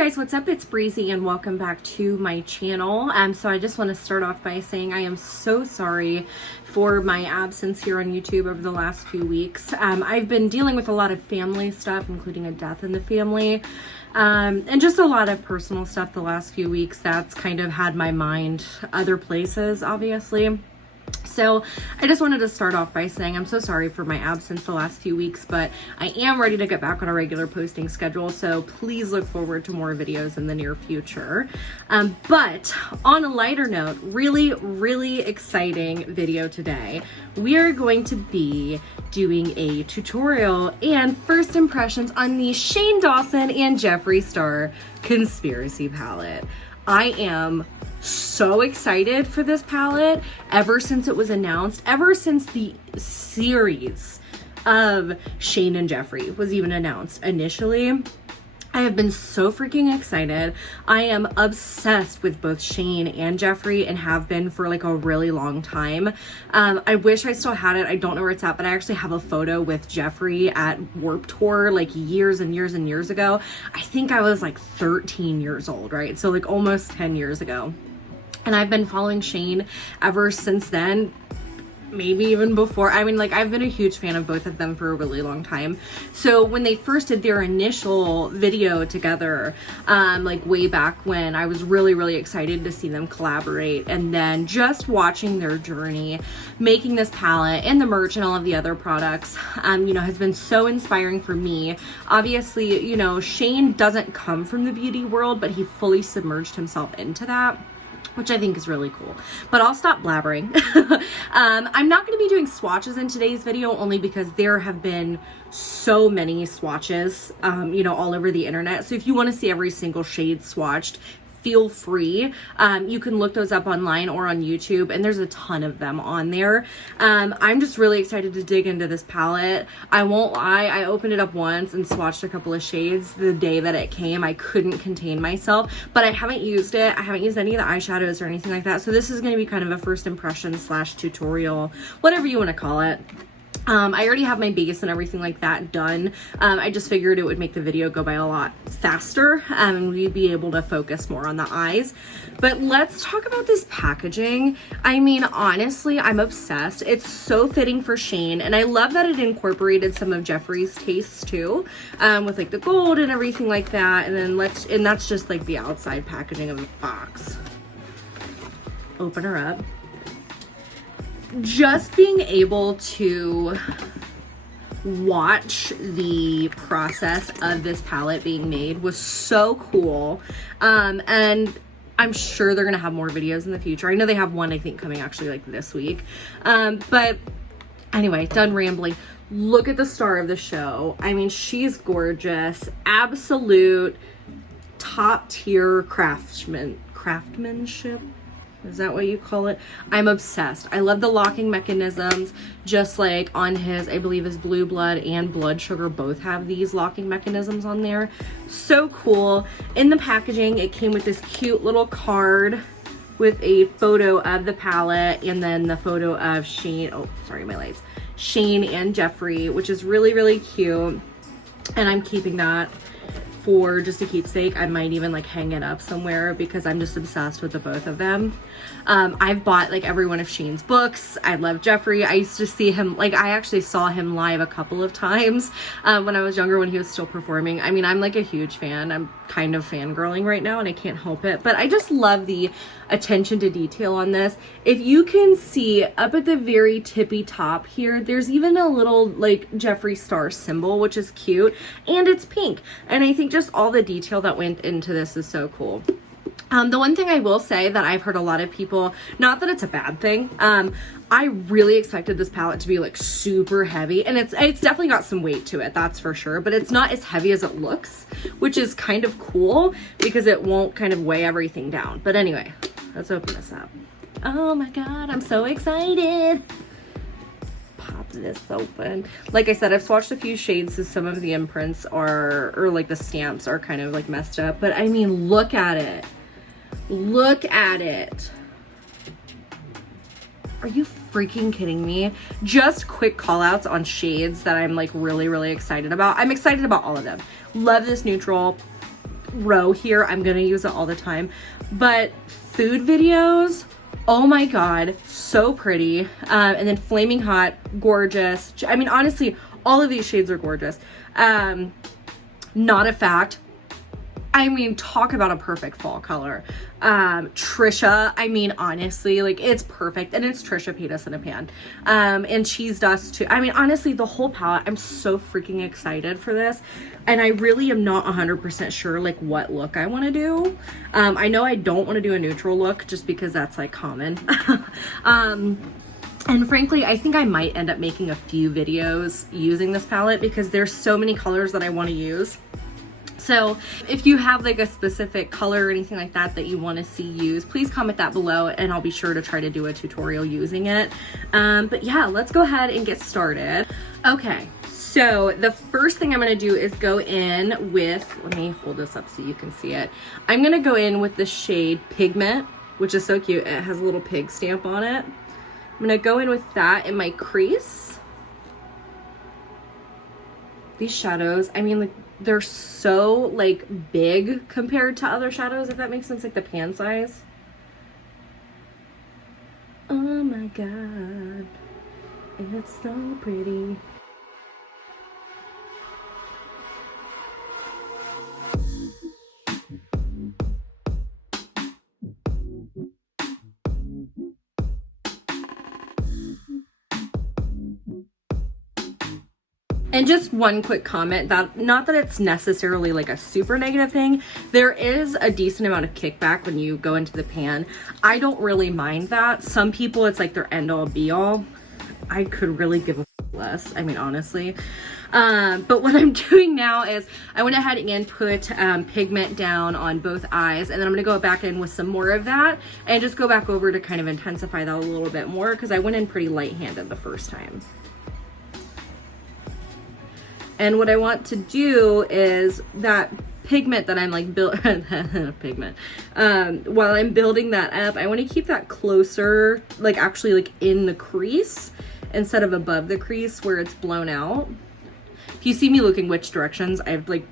guys, what's up? It's Breezy and welcome back to my channel. So I just want to start off by saying I am so sorry for my absence here on YouTube over the last few weeks. I've been dealing with a lot of family stuff, including a death in the family, and just a lot of personal stuff the last few weeks that's kind of had my mind other places, obviously. So I just wanted to start off by saying I'm so sorry for my absence the last few weeks, but I am ready to get back on a regular posting schedule, so please look forward to more videos in the near future. But on a lighter note, really exciting video today. We are going to be doing a tutorial and first impressions on the Shane Dawson and Jeffree Star Conspiracy Palette. I am so excited for this palette ever since it was announced, ever since the series of Shane and Jeffree was even announced initially. I have been so freaking excited. I am obsessed with both Shane and Jeffree and have been for like a really long time. I wish I still had it. I don't know where it's at, but I actually have a photo with Jeffree at Warped Tour like years and years ago. I think I was like 13 years old, right? So like almost 10 years ago. And I've been following Shane ever since then, maybe even before. I mean, like, I've been a huge fan of both of them for a really long time. So when they first did their initial video together, like way back when, I was really excited to see them collaborate. And then just watching their journey, making this palette and the merch and all of the other products, you know, has been so inspiring for me. Obviously, you know, Shane doesn't come from the beauty world, but he fully submerged himself into that, which I think is really cool. But I'll stop blabbering. I'm not going to be doing swatches in today's video, only because there have been so many swatches, you know, all over the internet. So if you want to see every single shade swatched, feel free. You can look those up online or on YouTube, and there's a ton of them on there. I'm just really excited to dig into this palette. I won't lie, I opened it up once and swatched a couple of shades the day that it came. I couldn't contain myself, but I haven't used it. I haven't used any of the eyeshadows or anything like that. So this is going to be kind of a first impression / tutorial, whatever you want to call it. I already have my base and everything like that done. I just figured it would make the video go by a lot faster, and we'd be able to focus more on the eyes. But let's talk about this packaging. I mean, honestly, I'm obsessed. It's so fitting for Shane, and I love that it incorporated some of Jeffree's tastes too, with like the gold and everything like that. And then and that's just like the outside packaging of the box. Open her up. Just being able to watch the process of this palette being made was so cool. And I'm sure they're gonna have more videos in the future. I know they have one, I think, coming actually like this week. But anyway, done rambling. Look at the star of the show. I mean, she's gorgeous. Absolute top tier craftsmanship. Is that what you call it? I'm obsessed. I love the locking mechanisms, just like on his, I believe his Blue Blood and Blood Sugar both have these locking mechanisms on there. So cool. In the packaging, it came with this cute little card with a photo of the palette and then the photo of Shane, oh, sorry, my lights, Shane and Jeffree, which is really cute. And I'm keeping that for just a keepsake. I might even like hang it up somewhere because I'm just obsessed with the both of them. I've bought like every one of Shane's books. I love Jeffree. I used to see him, like I actually saw him live a couple of times when I was younger, when he was still performing. I mean, I'm like a huge fan. I'm kind of fangirling right now and I can't help it, but I just love the attention to detail on this. If you can see up at the very tippy top here, there's even a little like Jeffree Star symbol, which is cute, and it's pink. And I think just all the detail that went into this is so cool. The one thing I will say that I've heard a lot of people, not that it's a bad thing, I really expected this palette to be like super heavy, and it's definitely got some weight to it, that's for sure, but it's not as heavy as it looks, which is kind of cool because it won't kind of weigh everything down. But anyway, let's open this up. Oh my god, I'm so excited. Pop this open. Like I said, I've swatched a few shades, so some of the imprints are, or like the stamps are kind of like messed up, but I mean, look at it. Look at it. Are you freaking kidding me? Just quick call outs on shades that I'm like really excited about. I'm excited about all of them. Love this neutral. row here. I'm gonna use it all the time. But food videos, oh my God, so pretty. And then Flaming Hot, gorgeous. I mean, honestly, all of these shades are gorgeous. Not a Fact. I mean, talk about a perfect fall color. Trisha, I mean, honestly, like, it's perfect. And it's Trisha Paytas in a pan. And Cheese Dust too. I mean, honestly, the whole palette, I'm so freaking excited for this. And I really am not 100% sure, like, what look I want to do. I know I don't want to do a neutral look just because that's, like, common. And frankly, I think I might end up making a few videos using this palette because there's so many colors that I want to use. So if you have like a specific color or anything like that that you want to see used, please comment that below and I'll be sure to try to do a tutorial using it. But yeah, let's go ahead and get started. Okay, so the first thing I'm going to do is go in with, let me hold this up so you can see it. I'm going to go in with the shade Pigment, which is so cute. It has a little pig stamp on it. I'm going to go in with that in my crease. These shadows, I mean, like, they're so like big compared to other shadows, if that makes sense, like the pan size. Oh my God, it's so pretty. And just one quick comment, that not that it's necessarily like a super negative thing, there is a decent amount of kickback when you go into the pan. I don't really mind that. Some people, it's like their end all be all. I could really give a less, I mean, honestly. But what I'm doing now is I went ahead and put pigment down on both eyes, and then I'm gonna go back in with some more of that and just go back over to kind of intensify that a little bit more because I went in pretty light-handed the first time. And what I want to do is that pigment that I'm like pigment. While I'm building that up, I want to keep that closer, like actually like in the crease instead of above the crease where it's blown out. If you see me looking which directions, I have like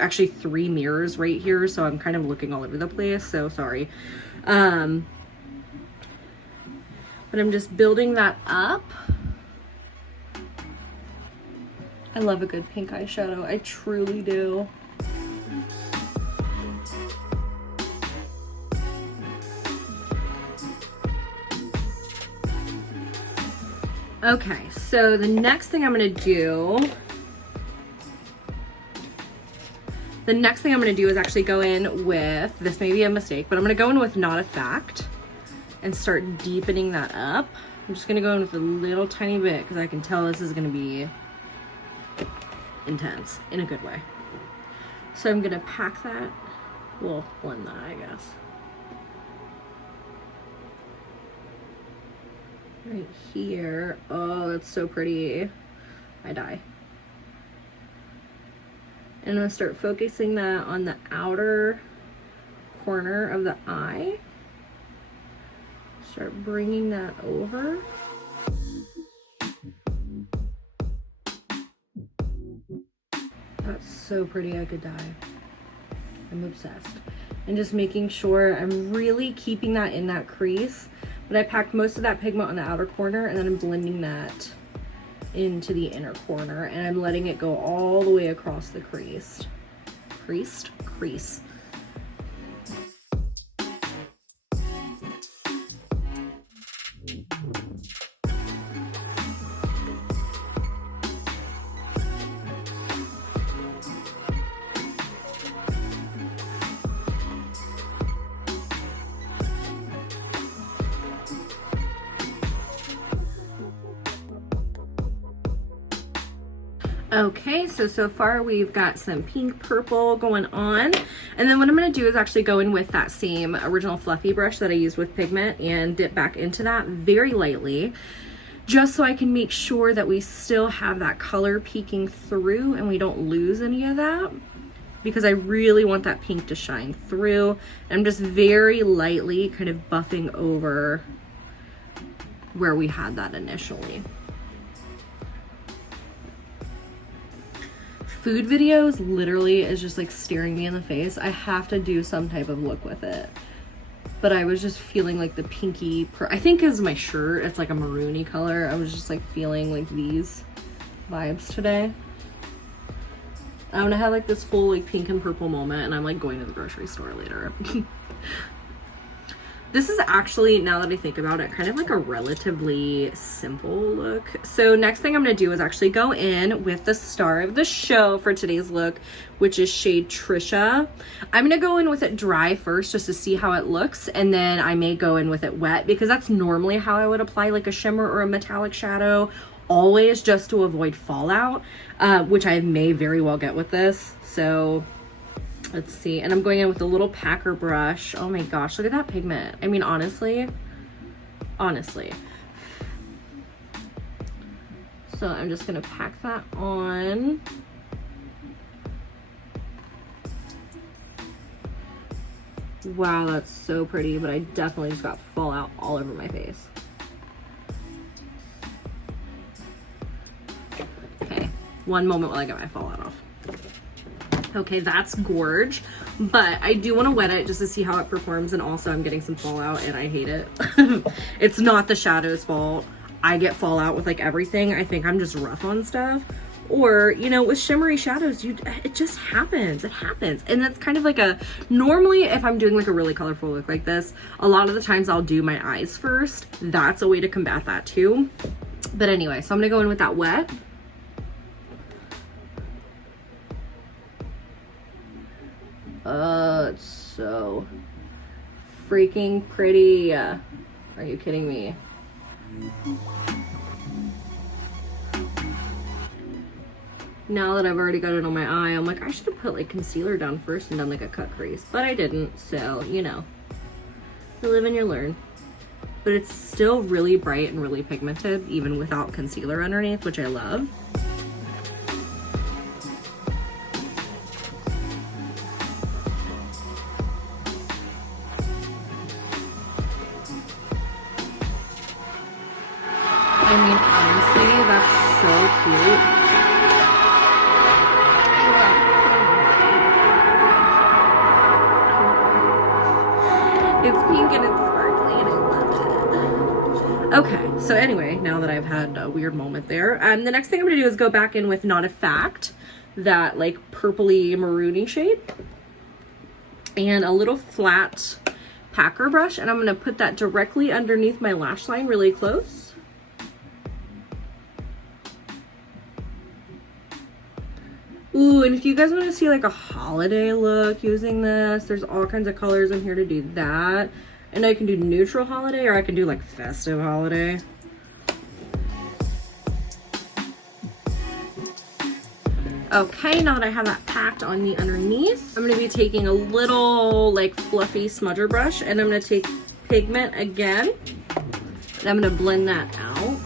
actually three mirrors right here, so I'm kind of looking all over the place, so sorry. But I'm just building that up. I love a good pink eyeshadow. I truly do. Okay, so the next thing I'm gonna do, is actually go in with, this may be a mistake, but I'm gonna go in with Not a Fact and start deepening that up. I'm just gonna go in with a little tiny bit because I can tell this is gonna be intense in a good way. So I'm gonna pack that, well, blend that, I guess. Right here. Oh, that's so pretty. I die. And I'm gonna start focusing that on the outer corner of the eye. Start bringing that over. That's so pretty, I could die. I'm obsessed. And just making sure I'm really keeping that in that crease. But I packed most of that pigment on the outer corner and then I'm blending that into the inner corner and I'm letting it go all the way across the crease. Crease. Okay, so far we've got some pink purple going on. And then what I'm gonna do is actually go in with that same original fluffy brush that I used with pigment and dip back into that very lightly, just so I can make sure that we still have that color peeking through and we don't lose any of that, because I really want that pink to shine through. I'm just very lightly kind of buffing over where we had that initially. food videos literally is just like staring me in the face. I have to do some type of look with it. But I was just feeling like the pinky, I think is my shirt, it's like a maroony color. I was just like feeling like these vibes today. I'm gonna have like this full like pink and purple moment, and I'm like going to the grocery store later. This is actually, now that I think about it, kind of like a relatively simple look. So next thing I'm gonna do is actually go in with the star of the show for today's look, which is shade Trisha. I'm gonna go in with it dry first just to see how it looks, and then I may go in with it wet, because that's normally how I would apply like a shimmer or a metallic shadow, always, just to avoid fallout, which I may very well get with this. So let's see. And I'm going in with a little packer brush. Oh my gosh, look at that pigment. I mean, honestly. So I'm just gonna pack that on. Wow, that's so pretty, but I definitely just got fallout all over my face. Okay, one moment while I get my fallout off. Okay, that's gorge, but I do want to wet it just to see how it performs, and also I'm getting some fallout and I hate it. It's not the shadow's fault. I get fallout with like everything. I think I'm just rough on stuff, or you know, with shimmery shadows, it just happens. It happens. And that's kind of like a, normally if I'm doing like a really colorful look like this, a lot of the times I'll do my eyes first. That's a way to combat that too. But anyway, so I'm gonna go in with that wet. It's so freaking pretty. Are you kidding me? Now that I've already got it on my eye, I'm like, I should have put like concealer down first and done like a cut crease, but I didn't. So, you know, you live and you learn. But it's still really bright and really pigmented, even without concealer underneath, which I love. I mean, honestly, that's so cute. It's pink and it's sparkly and I love it. Okay, so anyway, now that I've had a weird moment there, the next thing I'm gonna do is go back in with Not a Fact, that like purpley maroony shade, and a little flat packer brush, and I'm gonna put that directly underneath my lash line really close. Ooh, and if you guys want to see like a holiday look using this, there's all kinds of colors in here to do that. And I can do neutral holiday, or I can do like festive holiday. Okay, now that I have that packed on the underneath, I'm gonna be taking a little like fluffy smudger brush, and I'm gonna take pigment again, and I'm gonna blend that out.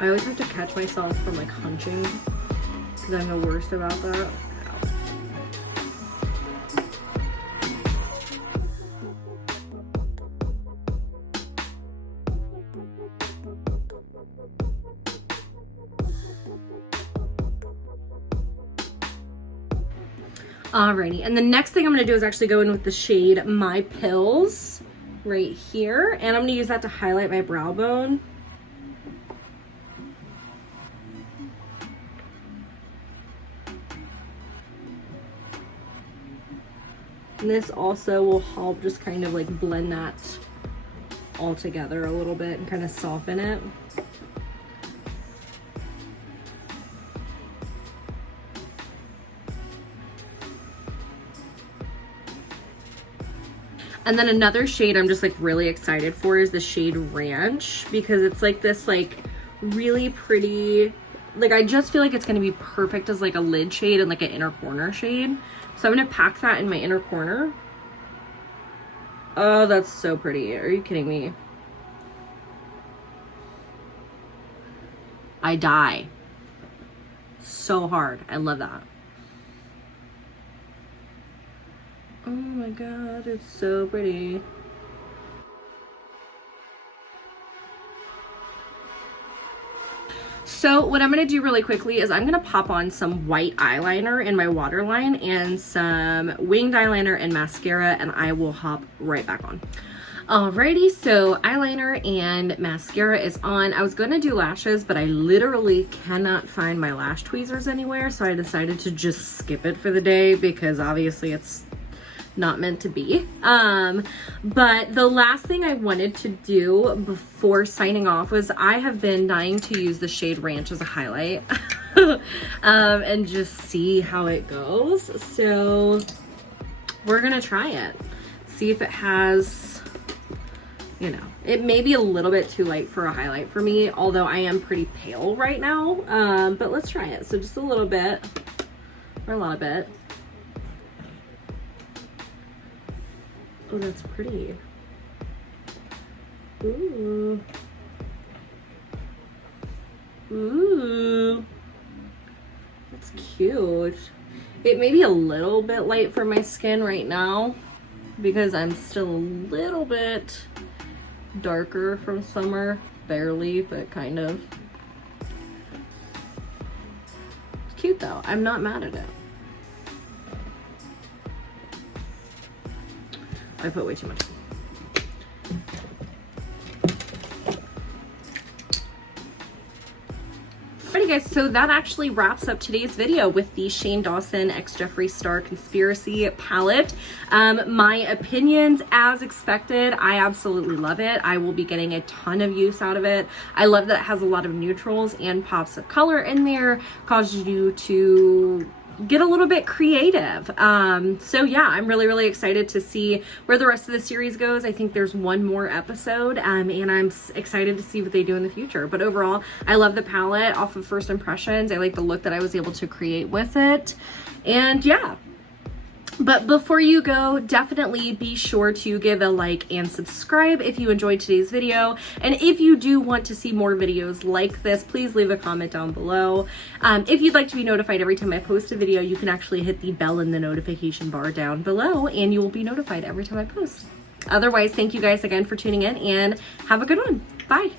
I always have to catch myself from like hunching, because I'm the worst about that. Alrighty, and the next thing I'm gonna do is actually go in with the shade My Pills right here, and I'm gonna use that to highlight my brow bone. And this also will help just kind of like blend that all together a little bit and kind of soften it. And then another shade I'm just like really excited for is the shade Ranch, because it's like this like really pretty, like I just feel like it's gonna be perfect as like a lid shade and like an inner corner shade. So I'm gonna pack that in my inner corner. Oh, that's so pretty. Are you kidding me? I die so hard. I love that. Oh my god, it's so pretty. So what I'm going to do really quickly is I'm going to pop on some white eyeliner in my waterline and some winged eyeliner and mascara, and I will hop right back on. Alrighty, so eyeliner and mascara is on. I was going to do lashes, but I literally cannot find my lash tweezers anywhere, so I decided to just skip it for the day because obviously it's not meant to be. But the last thing I wanted to do before signing off was I have been dying to use the shade Ranch as a highlight and just see how it goes. So we're gonna try it, see if it has, you know, it may be a little bit too light for a highlight for me, although I am pretty pale right now. But let's try it. So just a little bit or a lot bit. Oh, that's pretty. Ooh. Ooh. That's cute. It may be a little bit light for my skin right now because I'm still a little bit darker from summer. Barely, but kind of. It's cute though. I'm not mad at it. I put way too much. Alrighty guys, so that actually wraps up today's video with the Shane Dawson x Jeffree Star Conspiracy palette. My opinions, as expected, I absolutely love it. I will be getting a ton of use out of it. I love that it has a lot of neutrals and pops of color in there, causes you to get a little bit creative. So yeah, I'm really excited to see where the rest of the series goes. I think there's one more episode, and I'm excited to see what they do in the future. But overall, I love the palette off of first impressions. I like the look that I was able to create with it. And yeah. But before you go, definitely be sure to give a like and subscribe if you enjoyed today's video. And if you do want to see more videos like this, please leave a comment down below. If you'd like to be notified every time I post a video, you can actually hit the bell in the notification bar down below and you will be notified every time I post. Otherwise, thank you guys again for tuning in and have a good one. Bye.